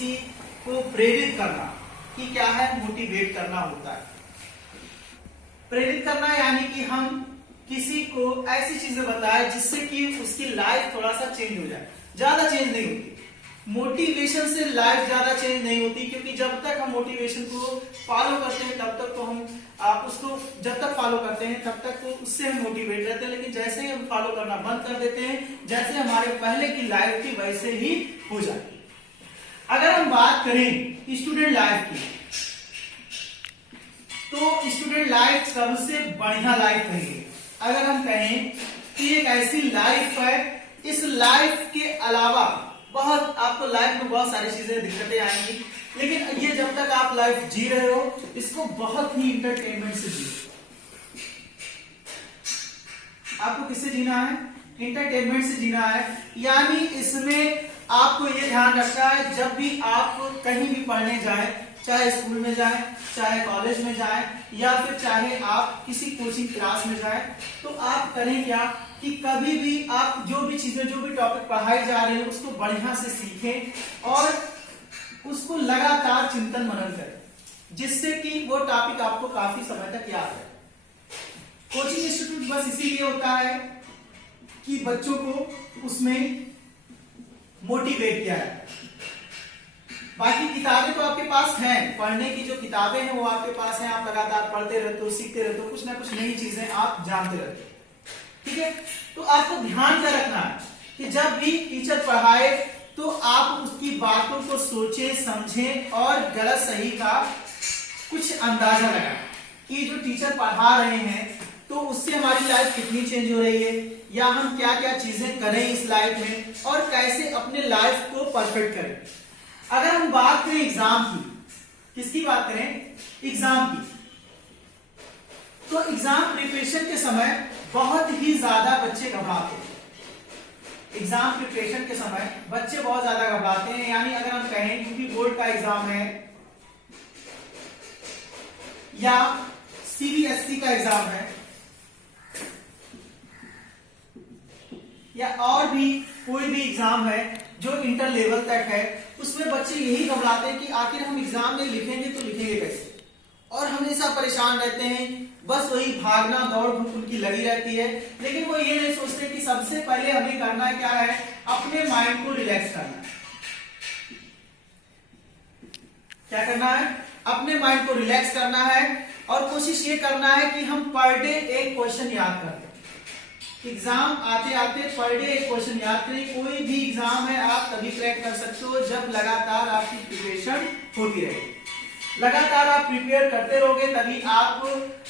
किसी को प्रेरित करना, कि क्या है, मोटिवेट करना होता है। प्रेरित करना यानी कि हम किसी को ऐसी चीजें बताएं जिससे कि उसकी लाइफ थोड़ा सा चेंज हो जाए। ज्यादा चेंज नहीं होती, मोटिवेशन से लाइफ ज्यादा चेंज नहीं होती, क्योंकि जब तक हम मोटिवेशन को फॉलो करते हैं तब तक तो हम उसको जब तक फॉलो करते हैं तब तक तो उससे हम मोटिवेट रहते हैं, लेकिन जैसे ही हम फॉलो करना बंद कर देते हैं, जैसे हमारे पहले की लाइफ थी वैसे ही हो जाती है। अगर हम बात करें स्टूडेंट लाइफ की, तो स्टूडेंट लाइफ सबसे बढ़िया लाइफ है। अगर हम कहें कि एक ऐसी लाइफ है, इस लाइफ के अलावा बहुत आपको लाइफ में बहुत सारी चीजें दिक्कतें आएंगी, लेकिन ये जब तक आप लाइफ जी रहे हो इसको बहुत ही इंटरटेनमेंट से जियो। आपको किससे जीना है? इंटरटेनमेंट से जीना है। यानी इसमें आपको ये ध्यान रखना है, जब भी आप कहीं भी पढ़ने जाएं, चाहे स्कूल में जाएं, चाहे कॉलेज में जाएं, या फिर चाहे आप किसी कोचिंग क्लास में जाएं, तो आप करें क्या कि कभी भी आप जो भी चीजें, जो भी टॉपिक पढ़ाई जा रहे हैं उसको बढ़िया से सीखें और उसको लगातार चिंतन मनन करें, जिससे कि वो टॉपिक आपको काफी समय तक याद है। कोचिंग इंस्टीट्यूट बस इसीलिए होता है कि बच्चों को उसमें मोटिवेट किया है। बाकी किताबें तो आपके पास हैं, पढ़ने की जो किताबें हैं वो आपके पास हैं, आप लगातार पढ़ते रहते हो, सीखते रहते हो, कुछ ना कुछ नई चीजें आप जानते रहते हो। ठीक है, तो आपको ध्यान क्या रखना है कि जब भी टीचर पढ़ाए तो आप उसकी बातों को सोचें, समझें और गलत सही का कुछ अंदाजा लगाएं कि जो टीचर पढ़ा रहे हैं तो उससे हमारी लाइफ कितनी चेंज हो रही है, या हम क्या क्या चीजें करें इस लाइफ में और कैसे अपने लाइफ को परफेक्ट करें। अगर हम बात करें एग्जाम की, किसकी बात करें? एग्जाम की, तो एग्जाम प्रिपरेशन के समय बहुत ही ज्यादा बच्चे घबराते हैं। एग्जाम प्रिपरेशन के समय बच्चे बहुत ज्यादा घबराते हैं। यानी अगर हम कहें क्योंकि बोर्ड का एग्जाम है या सीबीएसई का एग्जाम है या और भी कोई भी एग्जाम है जो इंटर लेवल तक है, उसमें बच्चे यही घबराते हैं कि आखिर हम एग्जाम में लिखेंगे तो लिखेंगे कैसे, और हमेशा परेशान रहते हैं। बस वही भागना दौड़ धूप उनकी लगी रहती है, लेकिन वो ये नहीं सोचते कि सबसे पहले हमें करना क्या है, अपने माइंड को रिलैक्स करना है। क्या करना है? अपने माइंड को रिलैक्स करना है और कोशिश ये करना है कि हम पर डे एक क्वेश्चन याद करें। एग्जाम आते आते पर डे एक क्वेश्चन याद करें। कोई भी एग्जाम है आप तभी क्रैक कर सकते हो जब लगातार आपकी प्रिपरेशन होती रहेगी। लगातार आप प्रिपेयर करते रहोगे तभी आप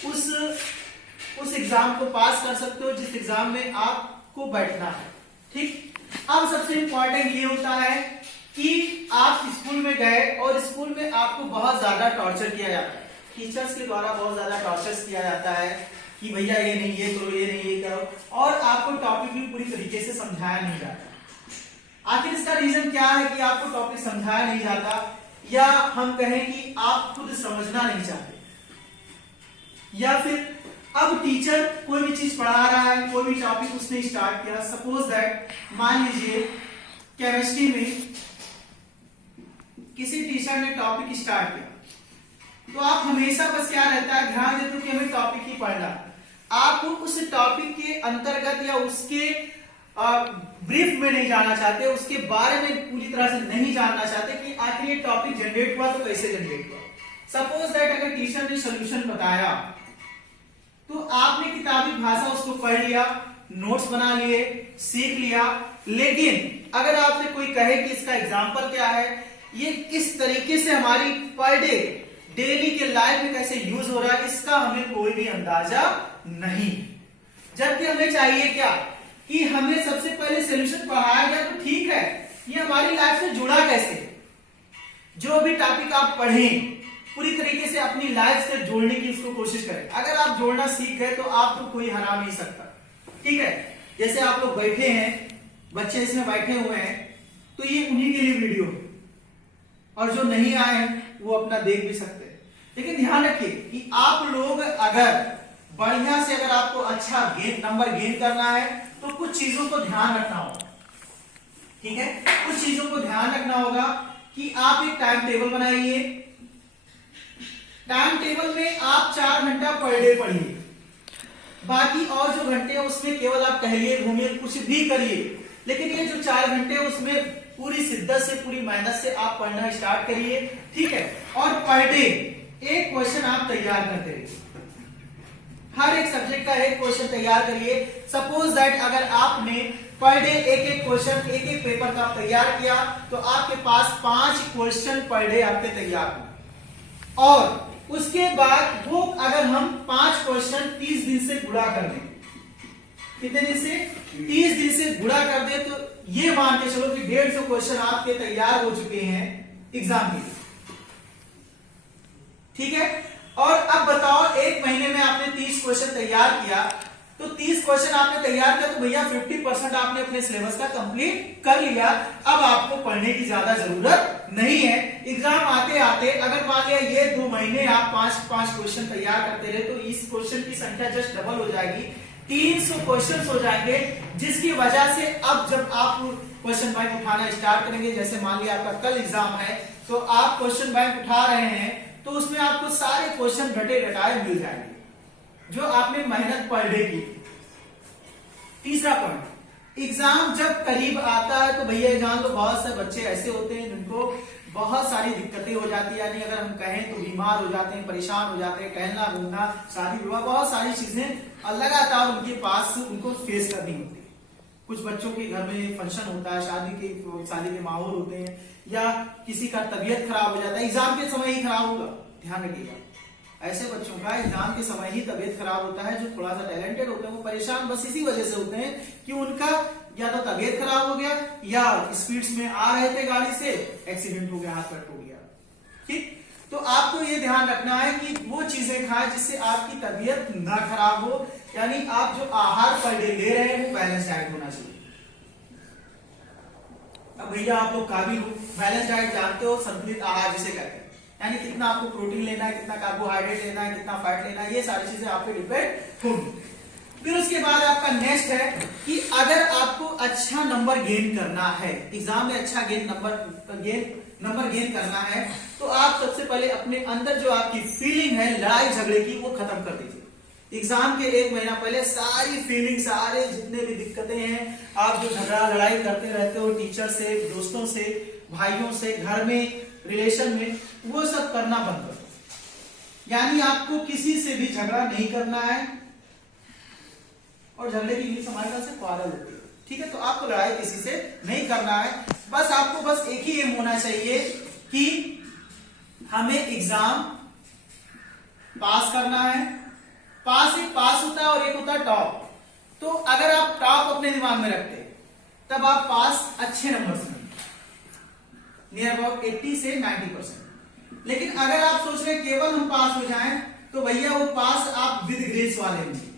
उस एग्जाम को पास कर सकते हो जिस एग्जाम में आपको बैठना है। ठीक, अब सबसे इंपॉर्टेंट ये होता है कि आप स्कूल में गए और स्कूल में आपको बहुत ज्यादा टॉर्चर किया जाता है, टीचर्स के द्वारा बहुत ज्यादा टॉर्चर किया जाता है कि भैया ये नहीं ये करो, ये नहीं ये करो, और आपको टॉपिक भी पूरी तरीके से समझाया नहीं जाता। आखिर इसका रीजन क्या है कि आपको टॉपिक समझाया नहीं जाता, या हम कहें कि आप खुद समझना नहीं चाहते, या फिर अब टीचर कोई भी चीज पढ़ा रहा है, कोई भी टॉपिक उसने स्टार्ट किया, सपोज दैट मान लीजिए केमिस्ट्री में किसी टीचर ने टॉपिक स्टार्ट किया, तो आप हमेशा बस क्या रहता है, ध्यान देते हो कि हमें टॉपिक ही पढ़ना है। आप उस टॉपिक के अंतर्गत या उसके ब्रीफ में नहीं जाना चाहते, उसके बारे में पूरी तरह से नहीं जानना चाहते कि आखिर ये टॉपिक जनरेट हुआ तो कैसे जनरेट हुआ। सपोज दैट अगर टीचर ने सोल्यूशन बताया तो आपने किताबी भाषा उसको पढ़ लिया, नोट्स बना लिए, सीख लिया, लेकिन अगर आपसे कोई कहे कि इसका एग्जाम्पल क्या है, ये किस तरीके से हमारी पर डे डेली के लाइफ में कैसे यूज हो रहा है, इसका हमें कोई भी अंदाजा नहीं। जबकि हमें चाहिए क्या कि हमें सबसे पहले सॉल्यूशन पढ़ाया गया तो ठीक है, ये हमारी लाइफ से जुड़ा कैसे। जो भी टॉपिक आप पढ़ें पूरी तरीके से अपनी लाइफ से जोड़ने की उसको कोशिश करें। अगर आप जोड़ना सीख गए तो आपको कोई हरा नहीं सकता। ठीक है, जैसे आप लोग बैठे हैं, बच्चे इसमें बैठे हुए हैं, तो ये उन्हीं के लिए वीडियो है, और जो नहीं आए हैं वो अपना देख भी सकते हैं। लेकिन ध्यान रखिए कि आप लोग अगर बढ़िया से अगर आपको अच्छा नंबर गेन करना है तो कुछ चीजों को ध्यान रखना होगा। ठीक है, कुछ चीजों को ध्यान रखना होगा कि आप एक टाइम टेबल बनाइए। टाइम टेबल में आप 4 घंटा पर डे पढ़िए, बाकी और जो घंटे हैं उसमें केवल आप टहलिए, घूमिए, कुछ भी करिए, लेकिन ये जो 4 घंटे उसमें पूरी शिद्दत से, पूरी मेहनत से आप पढ़ना स्टार्ट करिए, ठीक है। और पर डे एक क्वेश्चन आप तैयार करते रहिए, हर एक सब्जेक्ट का एक क्वेश्चन तैयार करिए। सपोज दैट अगर आपने पर डे एक क्वेश्चन, एक पेपर का तैयार किया, तो आपके पास 5 क्वेश्चन पर डे आपके तैयार हुए, और उसके बाद वो अगर हम 5 क्वेश्चन 30 दिन से गुणा कर दें, कितने दिन से? 30 दिन से गुणा कर दें, तो ये मान के चलो कि 150 क्वेश्चन आपके तैयार हो चुके हैं एग्जाम के लिए, ठीक है। और अब बताओ, एक महीने में आपने 30 क्वेश्चन तैयार किया, तो 30 क्वेश्चन आपने तैयार किया तो भैया 50% आपने अपने सिलेबस का कंप्लीट कर लिया। अब आपको पढ़ने की ज्यादा जरूरत नहीं है। एग्जाम आते आते अगर मान लिया ये 2 महीने आप 5 क्वेश्चन तैयार करते रहे, तो इस क्वेश्चन की संख्या जस्ट डबल हो जाएगी, 300 क्वेश्चन हो जाएंगे, जिसकी वजह से अब जब आप क्वेश्चन बैंक उठाना स्टार्ट करेंगे, जैसे मान लिया आपका कल एग्जाम है, तो आप क्वेश्चन बैंक उठा रहे हैं, तो उसमें आपको सारे क्वेश्चन रटे रटाए मिल जाएंगे जो आपने मेहनत पर डे की। तीसरा पॉइंट, एग्जाम जब करीब आता है तो भैया जान लो बहुत से बच्चे ऐसे होते हैं जिनको बहुत सारी दिक्कतें हो जाती है, यानी अगर हम कहें तो बीमार हो जाते हैं, परेशान हो जाते हैं, टहलना घूमना, शादी विवाह, बहुत सारी चीजें लगातार उनके पास उनको फेस करनी होती है। कुछ बच्चों के घर में फंक्शन होता है, शादी के माहौल होते हैं, या किसी का तबीयत खराब हो जाता है, एग्जाम के समय ही खराब होगा, ध्यान रखिएगा। ऐसे बच्चों का एग्जाम के समय ही तबीयत खराब होता है, जो थोड़ा सा टैलेंटेड होते हैं, वो परेशान बस इसी वजह से होते हैं कि उनका या तो तबीयत खराब हो गया, या स्पीड्स में आ रहे थे गाड़ी से, एक्सीडेंट हो गया, हाथ पैर टूट गया, ठीक। तो आपको ये ध्यान रखना है कि वो चीजें खाएं जिससे आपकी तबीयत ना खराब हो, यानी आप जो आहार पर डे ले रहे हैं वो बैलेंस डाइट होना चाहिए। अब भैया आप लोग काबिल हो, बैलेंस डाइट जानते हो, संतुलित आहार जिसे कहते हैं, यानी कितना आपको प्रोटीन लेना है, कितना कार्बोहाइड्रेट लेना है, कितना फैट लेना है, ये सारी चीजें आप पे डिपेंड होंगी। फिर उसके बाद आपका नेक्स्ट है कि अगर आपको अच्छा नंबर गेन करना है, एग्जाम में अच्छा नंबर गेन करना है, तो आप सबसे पहले अपने अंदर जो आपकी फीलिंग है लड़ाई झगड़े की, वो खत्म कर दीजिए। एग्जाम के 1 महीना पहले सारी फीलिंग, सारे जितने भी दिक्कतें हैं, आप जो झगड़ा लड़ाई करते रहते हो टीचर से, दोस्तों से, भाइयों से, घर में, रिलेशन में, वो सब करना बंद करो। यानी आपको किसी से भी झगड़ा नहीं करना है, और झगड़े की इंग्लिश हमारे पास क्वारल होती है, ठीक है। तो आपको लड़ाई किसी से नहीं करना है, बस आपको बस एक ही एम होना चाहिए कि हमें एग्जाम पास करना है। एक पास होता है और एक होता है टॉप। तो अगर आप टॉप अपने दिमाग में रखते तब आप पास अच्छे नंबर से, नियर अबाउट 80 से 90%। लेकिन अगर आप सोच रहे केवल हम पास हो जाएं, तो भैया वो पास आप विद ग्रेस वाले हैं।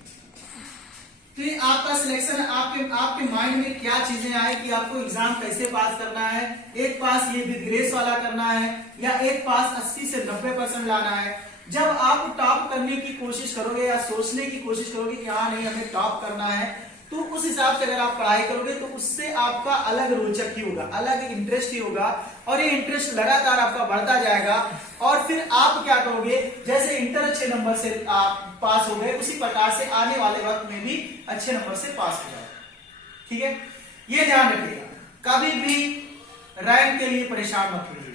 तो ये आपका सिलेक्शन, आपके माइंड में क्या चीजें आए कि आपको एग्जाम कैसे पास करना है, एक पास ये विद ग्रेस वाला करना है, या एक पास 80 से 90% लाना है। जब आप टॉप करने की कोशिश करोगे या सोचने की कोशिश करोगे कि हाँ नहीं हमें टॉप करना है, तो उस हिसाब से अगर आप पढ़ाई करोगे तो उससे आपका अलग रोचक ही होगा, अलग इंटरेस्ट ही होगा, और ये इंटरेस्ट लगातार आपका बढ़ता जाएगा। और फिर आप क्या करोगे, जैसे इंटर अच्छे नंबर से आप पास हो गए, उसी प्रकार से आने वाले वक्त में भी अच्छे नंबर से पास हो जाओ, ठीक है। ये ध्यान रखिएगा, कभी भी रैंक के लिए परेशान मत होइएगा।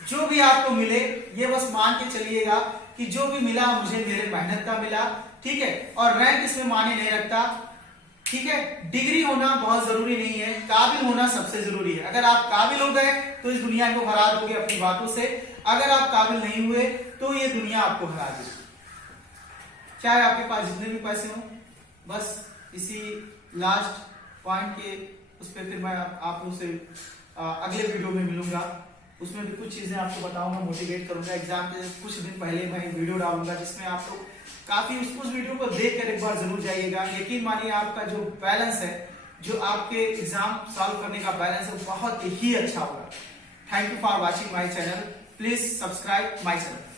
जो भी आपको मिले ये बस मान के चलिएगा कि जो भी मिला मुझे मेरे मेहनत का मिला, ठीक है। और रैंक इसमें माने नहीं रखता, ठीक है। डिग्री होना बहुत जरूरी नहीं है, काबिल होना सबसे जरूरी है। अगर आप काबिल हो गए तो इस दुनिया को हरा दोगे अपनी बातों से, अगर आप काबिल नहीं हुए तो ये दुनिया आपको हरा देगी, चाहे आपके पास जितने भी पैसे हो। बस इसी लास्ट पॉइंट के उस पर फिर मैं आप लोगों से अगले वीडियो में मिलूंगा, उसमें भी कुछ चीजें आपको बताऊंगा, मोटिवेट करूंगा। एग्जाम के कुछ दिन पहले मैं वीडियो डालूंगा जिसमें आप लोग काफी उस वीडियो को देखकर एक बार जरूर जाइएगा। यकीन मानिए आपका जो बैलेंस है, जो आपके एग्जाम सॉल्व करने का बैलेंस है, बहुत ही अच्छा होगा। Thank you for watching my channel, please subscribe my channel.